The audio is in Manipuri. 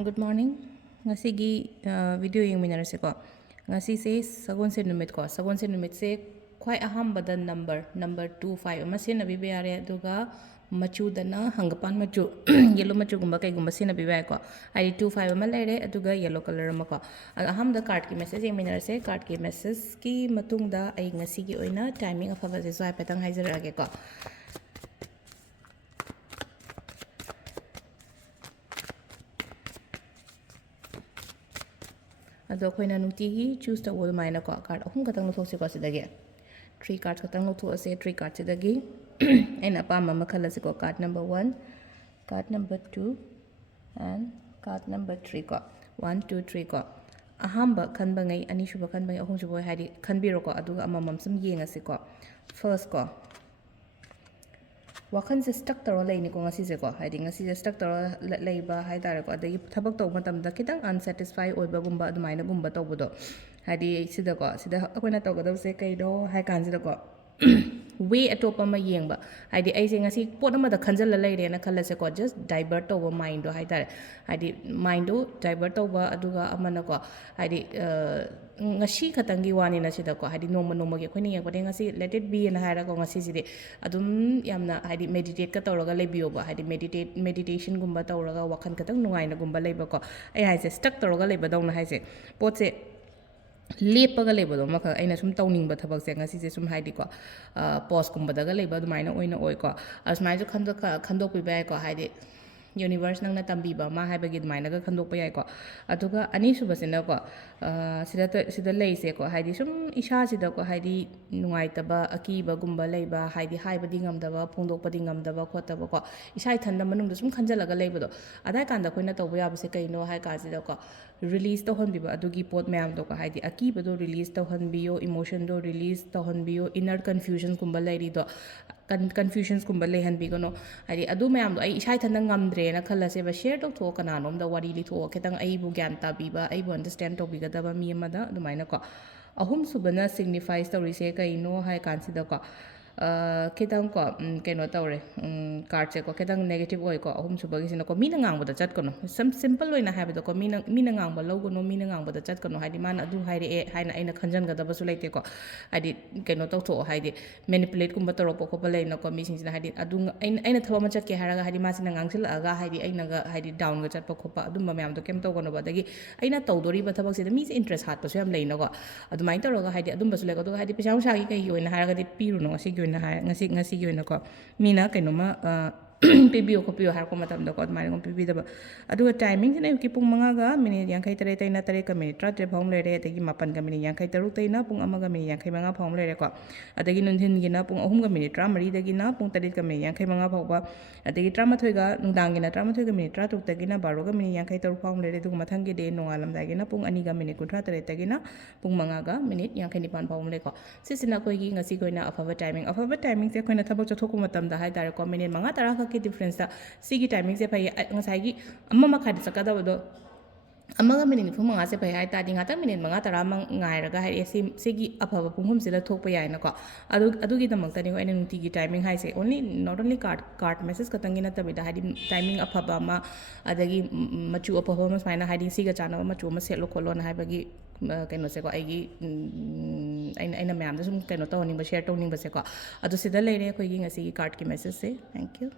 Good morning. Ngasigi video yung minarase ko. Ngasi se sagon se numit ko. Sagon se numit se kwai aham bada number 25 ama se nabi bayare aduga machu dana hangapan machu yellow machu gumba kai gumba se nabi bay ko. Ai 25 ama lere aduga yellow color ama ko. Aham da card ki message yung minarase card ki message ki matung da ai ngasigi oina timing afaba se so petang haizarage ko. Ado akhoi na nutigi choose ta wol maina ko card ahum katang lo those ko sidagi 3 cards katang lo those 3 cards sidagi aina pama makhala se ko card number 1 card number 2 and card number 3 ko 1 2 3 ko ahamba khanba ngai ani shuba khanba ngai ahum shuba hadi khanbiro ko aduga amamam sum yenga se ko first ko wakan se stuck taro lai ni ko ngasi se ko haidi ngasi se stuck taro lai ba hai tare ko adagi thabak to matam da kitang unsatisfied oiba gumba adumaina gumba to budo haidi sida ko sida akoina to gadau se kai do hai kan sida ko way atopa ma yengba haidi ai se ngasi pot ama da khanjal lai re na khalla se ko just divert to mind do hai tare haidi mind do divert to ba aduga amana ko haidi ngasi khatangi wani na sida ko haidi noma noma ge khoini yang pade ngasi let it be na haira ko ngasi sidi adum yamna haidi meditate ka tawraga lebiyo ba haidi meditation gumba tawraga wakhan katang nungai na gumba leiba ko ai haise stuck tawraga leiba dawna haise potse lepaga leiba do makha aina sum tawning ba thabak se ngasi se sum haidi ko post gumba daga leiba dumaina oina oi ko asmai ju khandok pi ba ko haidi universe nangna tambi ba ma haibagi dumaina ga khandok pa yai ko aduga ani suba sina ko sida lei se ko haidi sum isha sida ko haidi nungai taba aki ba gumba leiba haidi haibadi ngamdaba phongdok padi ngamdaba khotaba ko isha thanda manung sum khanjalaga leiba do adai kanda koina tawba yaba se kaino hai ka sida ko release to hon biba adugi pot mayam to ko haidi aki ba do release to hon biyo emotion do release to hon biyo inner confusions gumba leiri do confusions gumba lehan bigono haidi adu mayam do ai isha thanda ngamdre na khala se ba share to tho kana nom da wari li tho ketang ai bu gyan ta biba ai bu understand to biga da ba mi amada dumaina ko ahum subana signifies to rise kaino hai kansida ko ketang ko keno tawre card se ko ketang negative oi ko ahum subagi sina ko mina ngang boda chat kono simple oina ha ko mina ngang ba logono mina ngang boda chat kono haidi man adu haire e haina aina khanjan ga da ba su leite ko haidi keno to tho haidi manipulate kumba toro ko ko leina ko mi sing sina haidi adu aina thaba ma chat ke haraga haidi ma sina ngang sil aga haidi aina ga haidi down ga chat pa khopa adu ma myam to kem to kono ba dagi aina tawdori ba thabak se mi interest hat pa so yam leina ko adu mai toroga haidi adum ba su le ko haidi pesa sa gi kai oina haraga di piru no si ngasi gi oina ko mina kainoma pibiyo ko piyo har ko matam da ko mari ngom pibi da ba aduga timing ne ki pung manga ga minute yang kai tare tai na tare ka minute tra tre phom le re tagi mapan ga minute yang kai taru tai na pung ama ga minute yang kai manga phom le re ko adagi nun thin gi na pung ahum ga minute tra mari dagi na pung tarit ka minute yang kai manga phok ba adagi tra ma thoi ga nungdang gi na tra ma thoi ga minute tra tuk tagi na baro ga minute yang kai taru phom le re du mathang gi de nongalam da gi na pung ani ga minute kun tra tare tagi na pung manga ga minute yang kai nipan phom le ko sisina koi gi ngasi koi na afaba timing se koi na thabak chathok ko matam da hai tare ko minute manga tara ka ki difference da sigi timing se pai ngasai gi amma ma khadi sakada do amaga minute phum manga se pai hai ta dinga ta minute manga tara mang ngai raga hai sigi afaba phum se la thok pa yai na ko adu gi damak tani ko ene nuti gi timing hai se only not only card message katangi na tabi da hai timing afaba ma adagi machu afaba ma saina hai ding siga chana machu ma set lo kholo na hai bagi kaino se ko ai gi aina mayam da sum kaino to ning ba share to ning ba se ko adu sida leire khoi gi ngasi gi card ki message se thank you